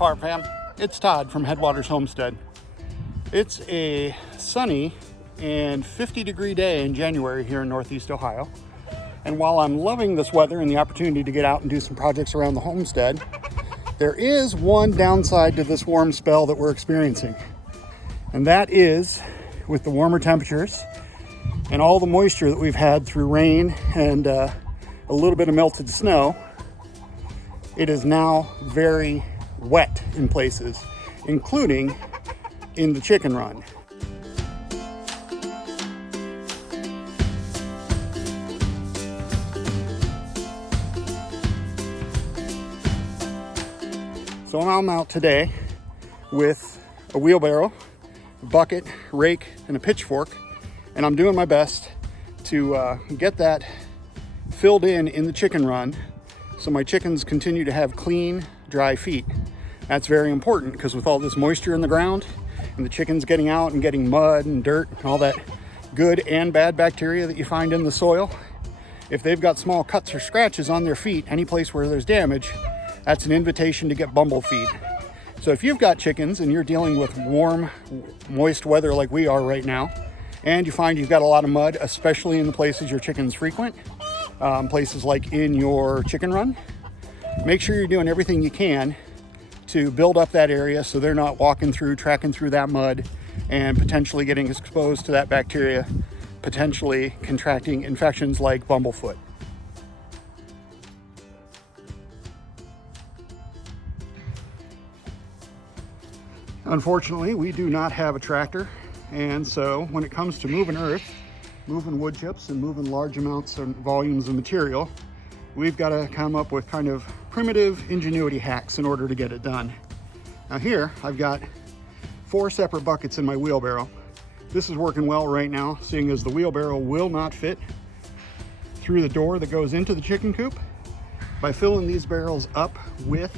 Farm Fam, it's Todd from Headwaters Homestead. It's a sunny and 50-degree day in January here in Northeast Ohio. And while I'm loving this weather and the opportunity to get out and do some projects around the homestead, there is one downside to this warm spell that we're experiencing. And that is, with the warmer temperatures and all the moisture that we've had through rain and a little bit of melted snow, it is now very wet in places, including in the chicken run. So I'm out today with a wheelbarrow, a bucket, rake, and a pitchfork, and I'm doing my best to get that filled in the chicken run so my chickens continue to have clean, dry feet. That's very important because with all this moisture in the ground and the chickens getting out and getting mud and dirt and all that good and bad bacteria that you find in the soil, if they've got small cuts or scratches on their feet, any place where there's damage, that's an invitation to get bumblefoot. So if you've got chickens and you're dealing with warm, moist weather like we are right now, and you find you've got a lot of mud, especially in the places your chickens frequent, places like in your chicken run, make sure you're doing everything you can to build up that area so they're not tracking through that mud and potentially getting exposed to that bacteria, potentially contracting infections like Bumblefoot. Unfortunately, we do not have a tractor, and so when it comes to moving earth, moving wood chips, and moving large amounts and volumes of material, we've got to come up with kind of primitive ingenuity hacks in order to get it done. Now here, I've got 4 separate buckets in my wheelbarrow. This is working well right now, seeing as the wheelbarrow will not fit through the door that goes into the chicken coop. By filling these barrels up with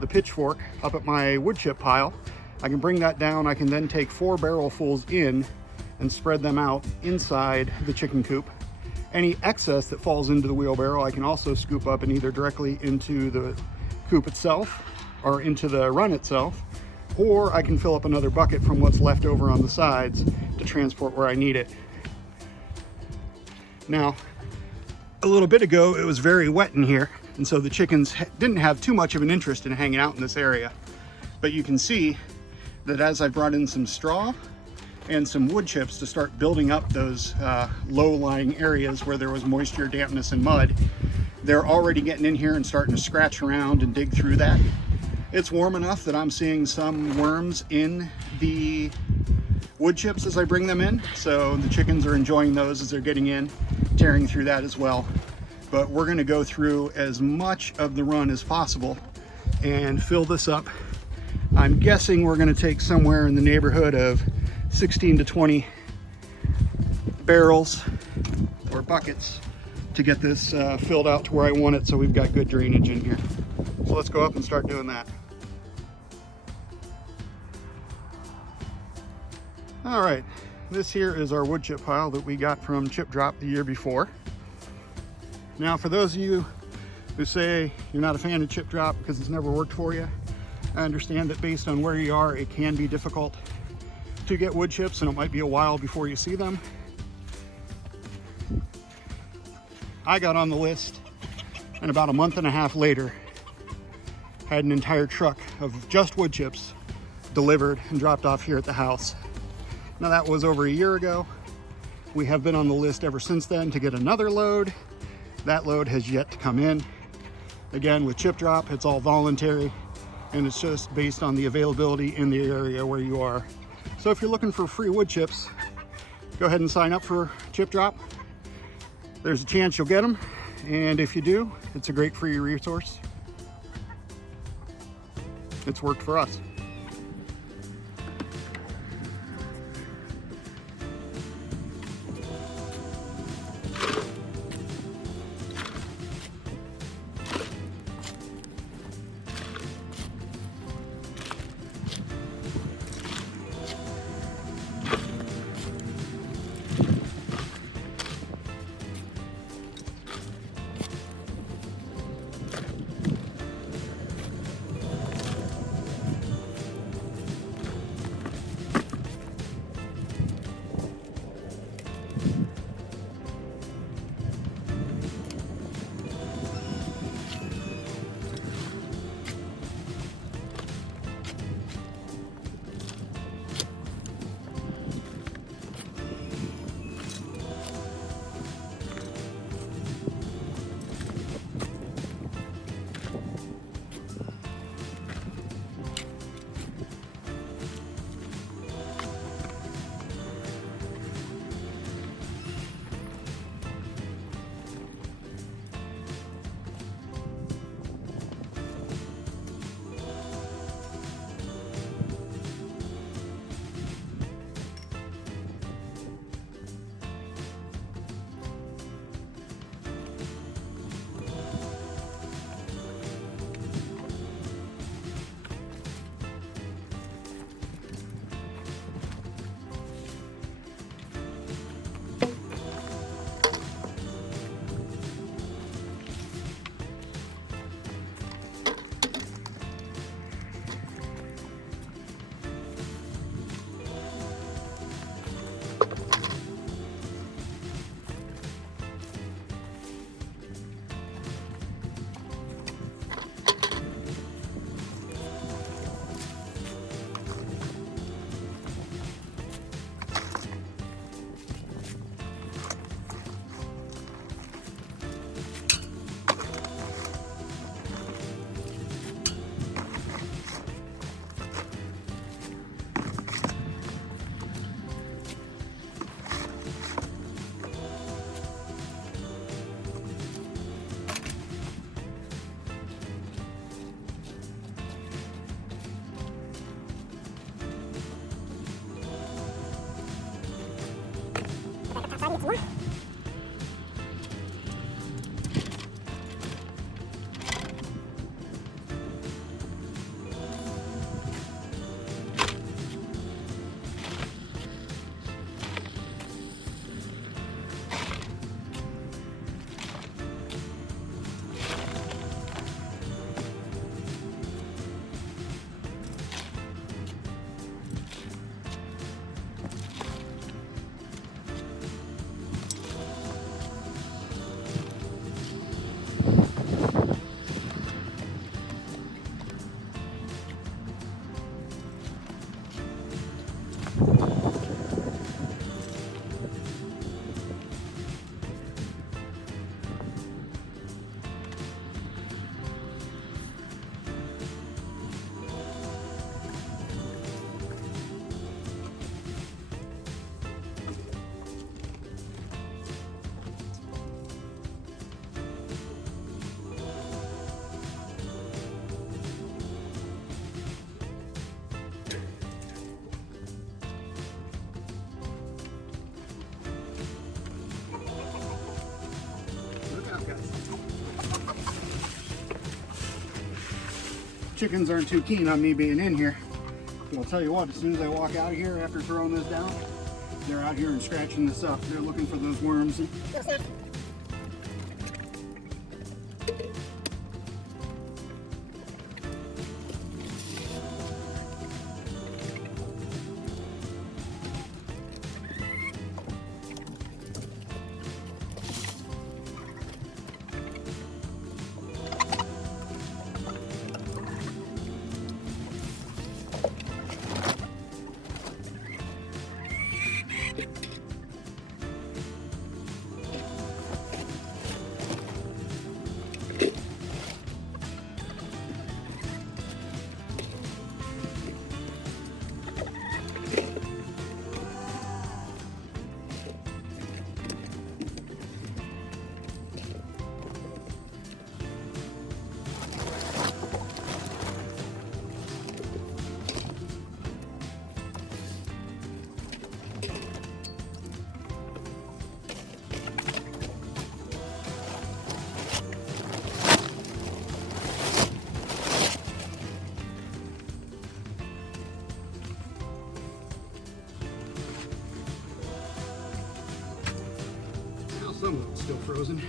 the pitchfork up at my wood chip pile, I can bring that down. I can then take 4 barrelfuls in and spread them out inside the chicken coop. Any excess that falls into the wheelbarrow, I can also scoop up and either directly into the coop itself or into the run itself, or I can fill up another bucket from what's left over on the sides to transport where I need it. Now, a little bit ago, it was very wet in here, and so the chickens didn't have too much of an interest in hanging out in this area. But you can see that as I brought in some straw and some wood chips to start building up those low-lying areas where there was moisture, dampness, and mud, they're already getting in here and starting to scratch around and dig through that. It's warm enough that I'm seeing some worms in the wood chips as I bring them in, so the chickens are enjoying those as they're getting in, tearing through that as well. But we're going to go through as much of the run as possible and fill this up. I'm guessing we're going to take somewhere in the neighborhood of 16 to 20 barrels or buckets to get this filled out to where I want it, so we've got good drainage in here. So let's go up and start doing that. All right, this here is our wood chip pile that we got from Chip Drop the year before. Now, for those of you who say you're not a fan of Chip Drop because it's never worked for you, I understand that based on where you are, it can be difficult to get wood chips and it might be a while before you see them. I got on the list and about a month and a half later had an entire truck of just wood chips delivered and dropped off here at the house. Now that was over a year ago. We have been on the list ever since then to get another load. That load has yet to come in. Again, with Chip Drop, it's all voluntary and it's just based on the availability in the area where you are. So if you're looking for free wood chips, go ahead and sign up for Chip Drop. There's a chance you'll get them, and if you do, it's a great free resource. It's worked for us. Chickens aren't too keen on me being in here. So I'll tell you what, as soon as I walk out of here after throwing this down, they're out here and scratching this up. They're looking for those worms. Some of it's still frozen.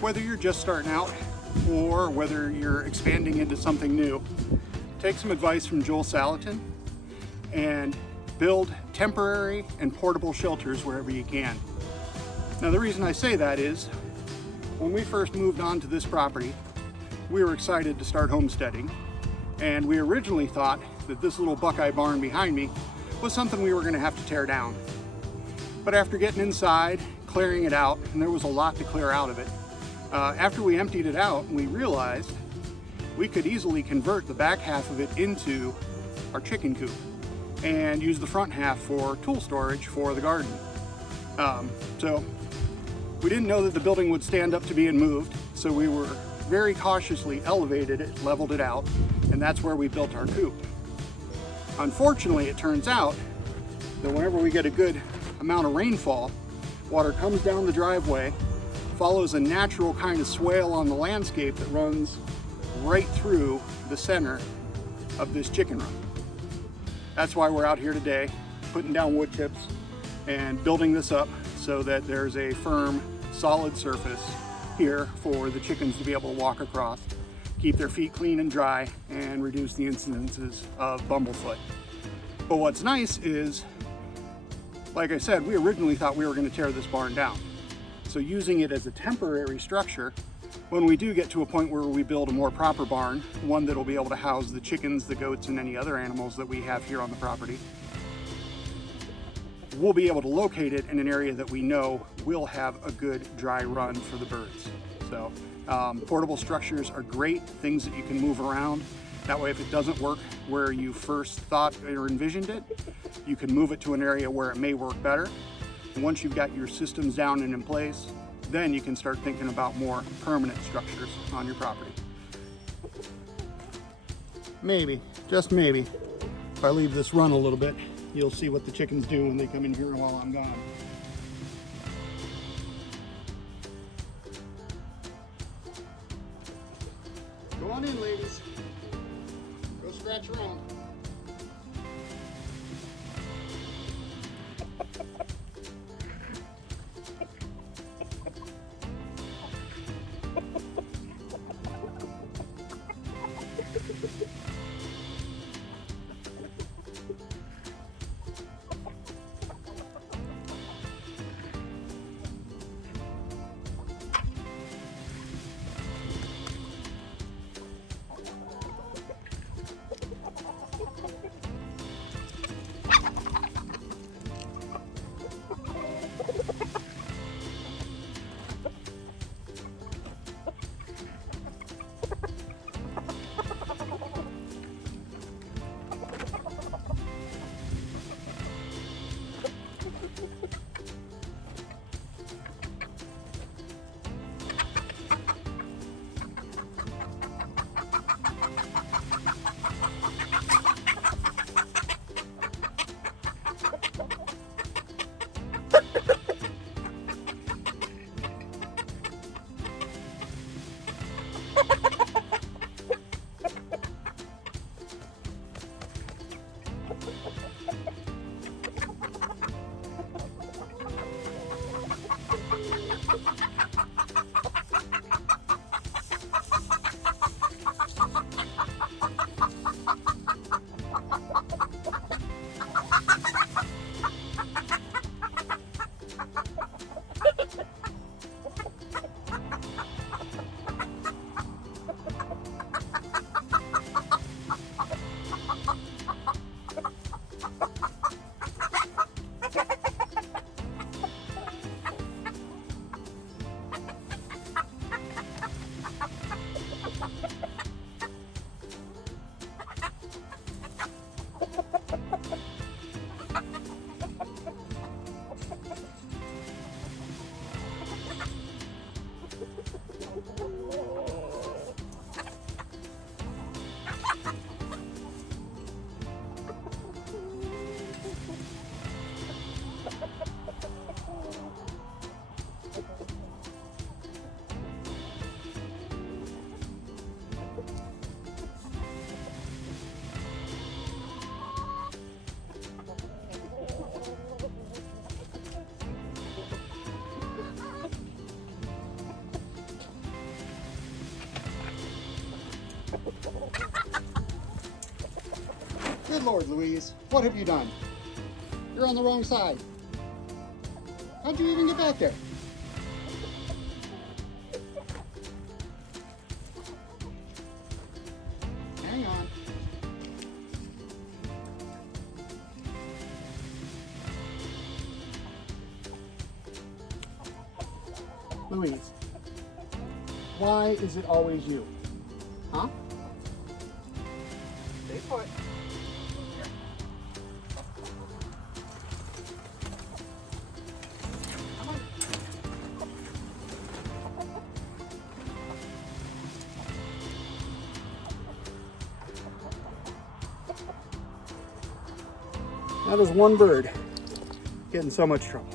Whether you're just starting out or whether you're expanding into something new, take some advice from Joel Salatin and build temporary and portable shelters wherever you can. Now, the reason I say that is when we first moved onto this property, we were excited to start homesteading, and we originally thought that this little Buckeye barn behind me was something we were going to have to tear down. But after getting inside, clearing it out, and there was a lot to clear out of it, after we emptied it out, we realized we could easily convert the back half of it into our chicken coop and use the front half for tool storage for the garden. So we didn't know that the building would stand up to being moved, so we were very cautiously elevated it, leveled it out, and that's where we built our coop. Unfortunately, it turns out that whenever we get a good amount of rainfall, water comes down the driveway, follows a natural kind of swale on the landscape that runs right through the center of this chicken run. That's why we're out here today, putting down wood chips and building this up so that there's a firm, solid surface here for the chickens to be able to walk across, keep their feet clean and dry, and reduce the incidences of bumblefoot. But what's nice is, like I said, we originally thought we were going to tear this barn down. So using it as a temporary structure, when we do get to a point where we build a more proper barn, one that will be able to house the chickens, the goats, and any other animals that we have here on the property, we'll be able to locate it in an area that we know will have a good dry run for the birds. So portable structures are great, things that you can move around. That way, if it doesn't work where you first thought or envisioned it, you can move it to an area where it may work better. And once you've got your systems down and in place, then you can start thinking about more permanent structures on your property. Maybe, just maybe, if I leave this run a little bit, you'll see what the chickens do when they come in here while I'm gone. Go on in, ladies. Go scratch around. Good Lord, Louise, what have you done? You're on the wrong side. How'd you even get back there? Hang on. Louise, why is it always you? Huh? Stay put. Come on. That is one bird getting in so much trouble.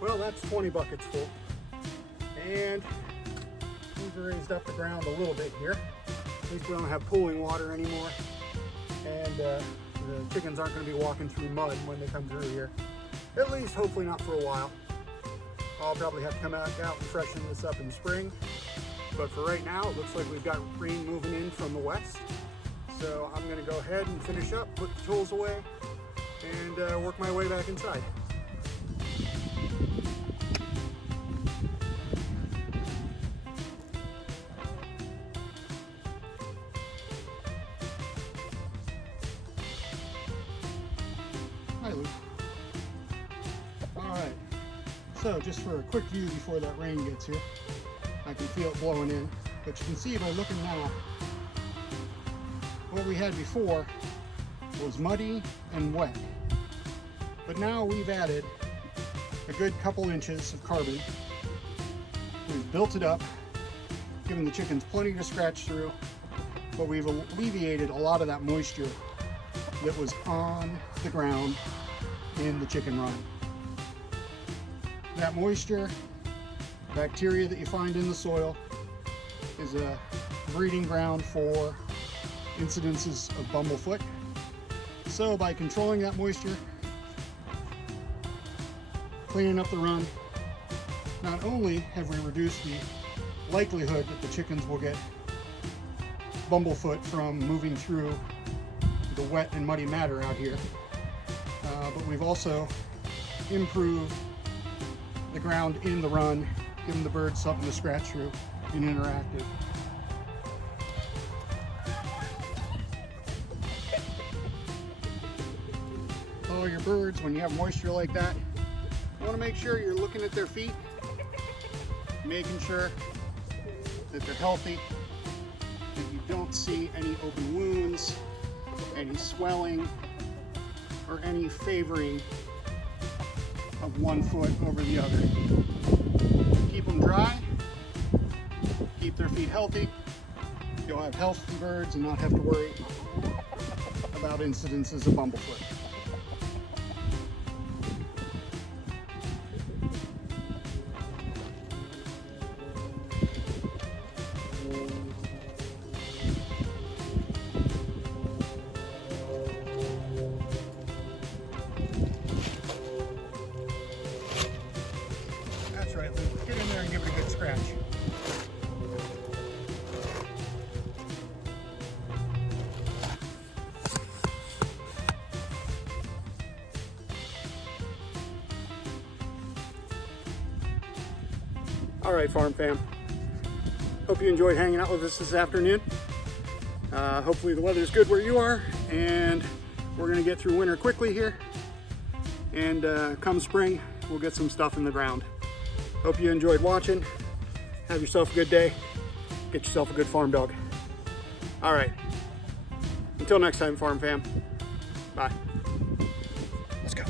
Well, that's 20 buckets full. And we've raised up the ground a little bit here. At least we don't have pooling water anymore. And the chickens aren't going to be walking through mud when they come through here. At least, hopefully not for a while. I'll probably have to come back out and freshen this up in the spring. But for right now, it looks like we've got rain moving in from the west. So I'm going to go ahead and finish up, put the tools away, and work my way back inside. Hi, Luke. All right, so just for a quick view before that rain gets here, I can feel it blowing in, but you can see by looking now, what we had before was muddy and wet, but now we've added a good couple inches of carbon. We've built it up, given the chickens plenty to scratch through, but we've alleviated a lot of that moisture that was on the ground in the chicken run. That moisture, bacteria that you find in the soil, is a breeding ground for incidences of bumblefoot. So by controlling that moisture, cleaning up the run, not only have we reduced the likelihood that the chickens will get bumblefoot from moving through the wet and muddy matter out here, but we've also improved the ground in the run, giving the birds something to scratch through and interactive. Oh, your birds, when you have moisture like that, you want to make sure you're looking at their feet, making sure that they're healthy, that you don't see any open wounds, any swelling, or any favoring of one foot over the other. Keep them dry, keep their feet healthy. You'll have healthy birds and not have to worry about incidences of bumblefoot. That's right, Luke. Get in there and give it a good scratch. All right, farm fam. Hope you enjoyed hanging out with us this afternoon. Hopefully the weather's good where you are, and we're gonna get through winter quickly here. And come spring, we'll get some stuff in the ground. Hope you enjoyed watching. Have yourself a good day. Get yourself a good farm dog. All right. Until next time, farm fam. Bye. Let's go.